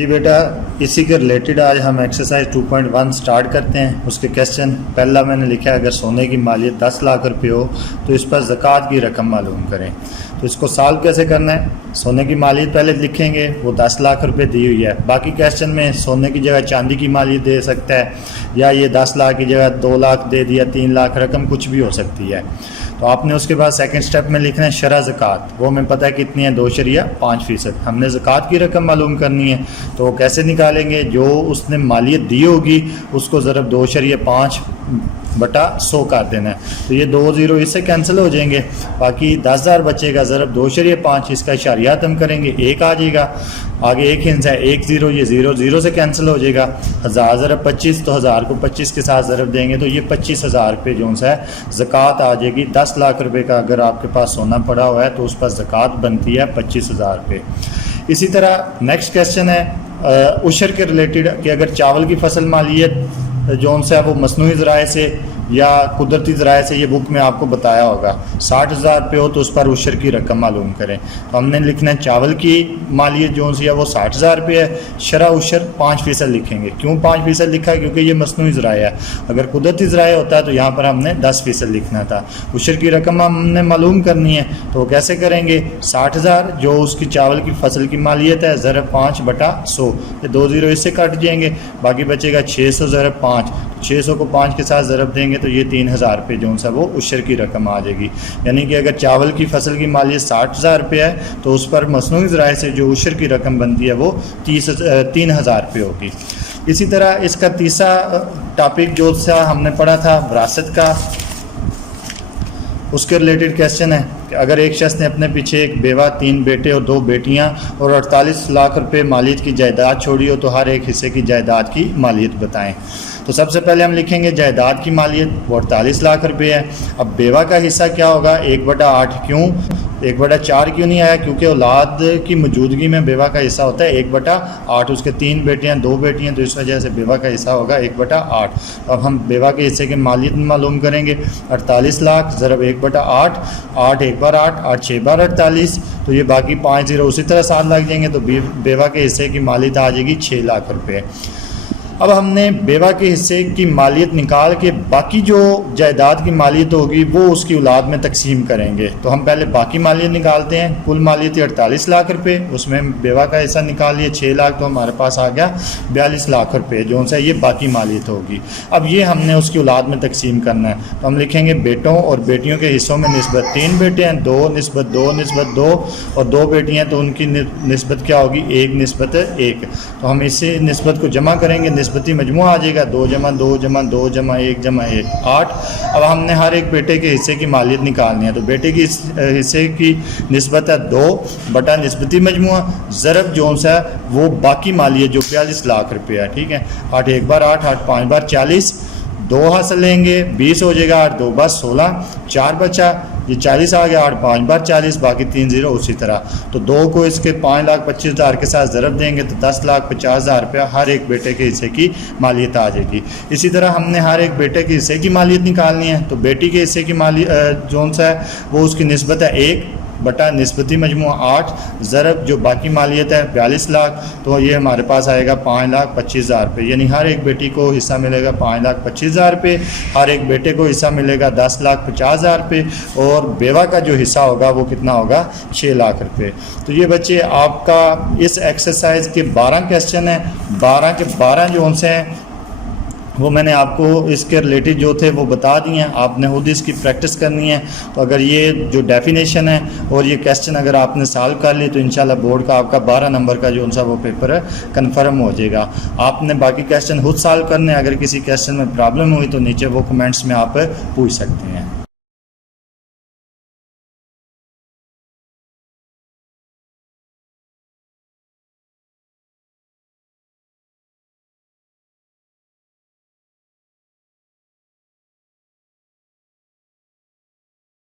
जी बेटा, इसी के रिलेटेड आज हम एक्सरसाइज 2.1 स्टार्ट करते हैं। उसके क्वेश्चन पहला मैंने लिखा है, अगर सोने की मालियत 10 लाख रुपए हो तो इस पर ज़कात की रकम मालूम करें। तो इसको सॉल्व कैसे करना है? सोने की मालियत पहले लिखेंगे, वो 10 लाख रुपए दी हुई है। बाकी क्वेश्चन में सोने की जगह चांदी की मालियत दे सकता है, या ये 10 लाख की जगह 2 लाख दे दिया, 3 लाख, रकम कुछ भी हो सकती है। तो आपने उसके बाद सेकंड स्टेप में लिखना है शरह ज़कात। वो हमें पता है कितनी है, 2.5%। हमने ज़कात की रकम मालूम करनी है, तो वो कैसे निकालेंगे? जो उसने मालियत दी होगी उसको ज़रब 2.5/100 कर देना है। तो ये 2 0 इससे कैंसिल हो जाएंगे, बाकी 10,000 बचेगा। ज़रब 2.5, इसका इशारियात हम करेंगे, 1 आ जाएगा। आगे एक हिंस है, 1 0, ये 0 0 से कैंसिल हो जाएगा। 1000 ज़रब 25, तो 1000 को 25 के साथ ज़रब देंगे तो ये 25,000 रुपये जो है ज़कात आ जाएगी। 10 लाख रुपए का अगर आपके पास सोना पड़ा हुआ है तो उस पर ज़कात बनती है 25,000 रुपये। इसी तरह नेक्स्ट क्वेश्चन है उशर के रिलेटेड, कि अगर चावल की फसल मालियत जो है वो मसनूई ज़राए से या कुदरती ज़राए से, ये बुक में आपको बताया होगा, 60,000 रुपये हो तो उस पर उशर की रकम मालूम करें। तो हमने लिखना है चावल की मालियत जो सी है वो 60,000 रुपये है, शरह उशर 5% लिखेंगे। क्यों 5% लिखा है? क्योंकि ये मसनूई ज़राए है। अगर कुदरती ज़राए होता है तो यहाँ पर हमने 10% लिखना था। उशर की रकम हमने मालूम करनी है, तो कैसे करेंगे? 60,000 जो उसकी चावल की फसल की मालियत है, ज़रब 5/100, ये 2 0 इससे कट जाएंगे, बाकी बचेगा 600 ज़रब 5। 600 को 5 के साथ ज़रब देंगे तो ये 3,000 रुपये जो है वो उशर की रकम आ जाएगी। यानी कि अगर चावल की फसल की मालियत 60,000 रुपये है तो उस पर मसनूई ज़राए से जो उशर की रकम बनती है वो 3,000 रुपये होगी। इसी तरह इसका तीसरा टॉपिक जो सा हमने पढ़ा था विरासत का, उसके रिलेटेड क्वेश्चन है कि अगर एक शख्स ने अपने पीछे एक बेवा, 3 बेटे और 2 बेटियां और 48 लाख रुपए मालियत की जायदाद छोड़ी हो तो हर एक हिस्से की जायदाद की मालियत बताएं। तो सबसे पहले हम लिखेंगे जायदाद की मालियत, वो 48 लाख रुपए है। अब बेवा का हिस्सा क्या होगा? 1/8। क्यों 1/4 क्यों नहीं आया? क्योंकि औलाद की मौजूदगी में बेवा का हिस्सा होता है 1/8। उसके 3 बेटियां 2 बेटियां, तो इस वजह से बेवा का हिस्सा होगा 1/8। अब हम बेवा के हिस्से की मालियत मालूम करेंगे। 48 लाख ज़रब 1/8, 8 1 बार 8, 8 6 बार 48, तो ये बाकी 5 0 उसी तरह साथ लग जाएंगे, तो बेवा के हिस्से की मालियत आ जाएगी 6 लाख रुपये। अब हमने बेवा के हिस्से की मालियत निकाल के बाकी जो जायदाद की मालियत होगी वो उसकी औलाद में तकसीम करेंगे। तो हम पहले बाकी मालियत निकालते हैं। कुल मालियत 48 लाख रुपए, उसमें बेवा का हिस्सा निकाल लिए 6 लाख, तो हमारे पास आ गया 42 लाख रुपए जो है ये बाकी मालियत होगी। अब ये हमने उसकी औलाद में तकसीम करना है, तो हम लिखेंगे बेटों और बेटियों के हिस्सों में निस्बत 3 बेटे हैं, 2:2 और 2 बेटियाँ, तो उनकी निस्बत क्या होगी? 1:1। तो हम इसी निस्बत को जमा करेंगे, निस्बती मजमूआ आ जाएगा 2 + 2 + 2 + 1 + 1 8। अब हमने हर एक बेटे के हिस्से की मालियत निकालनी है, तो बेटे की हिस्से की निस्बत है 2 बटा निस्बती मजमूआ ज़रब जो है वो बाकी मालियत जो 42 लाख रुपये है। ठीक है, 8 1 बार 8, 8 5 बार 40, 2 हासिल लेंगे 20 हो जाएगा, 8 2 बार 16, 4 बचा, ये 40 आ गया, 8 5 बार 40, बाकी 3 0 उसी तरह। तो 2 को इसके 5,25,000 के साथ ज़रब देंगे तो 10,50,000 रुपया हर एक बेटे के हिस्से की मालियत आ जाएगी। इसी तरह हमने हर एक बेटे के हिस्से की मालियत निकालनी है, तो बेटी के हिस्से की मालियत जो है वो उसकी निस्बत है 1 बटा निस्बती मजमूआ 8 ज़रब जो बाकी मालियत है 42 लाख, तो ये हमारे पास आएगा 5,25,000 रुपये। यानी हर एक बेटी को हिस्सा मिलेगा 5,25,000 रुपये, हर एक बेटे को हिस्सा मिलेगा 10,50,000 रुपये, और बेवा का जो हिस्सा होगा वो कितना होगा? 6 लाख रुपये। तो ये बच्चे आपका इस एक्सरसाइज के 12 क्वेश्चन हैं। 12 के 12 जो उनसे हैं वो मैंने आपको इसके रिलेटेड जो थे वो बता दिए हैं, आपने खुद इसकी प्रैक्टिस करनी है। तो अगर ये जो डेफिनेशन है और ये क्वेश्चन अगर आपने सॉल्व कर ली तो इंशाल्लाह बोर्ड का आपका 12 नंबर का जो उनसा वो पेपर है कन्फर्म हो जाएगा। आपने बाकी क्वेश्चन खुद सॉल्व करने, अगर किसी क्वेश्चन में प्रॉब्लम हुई तो नीचे वो कमेंट्स में आप पूछ सकते हैं।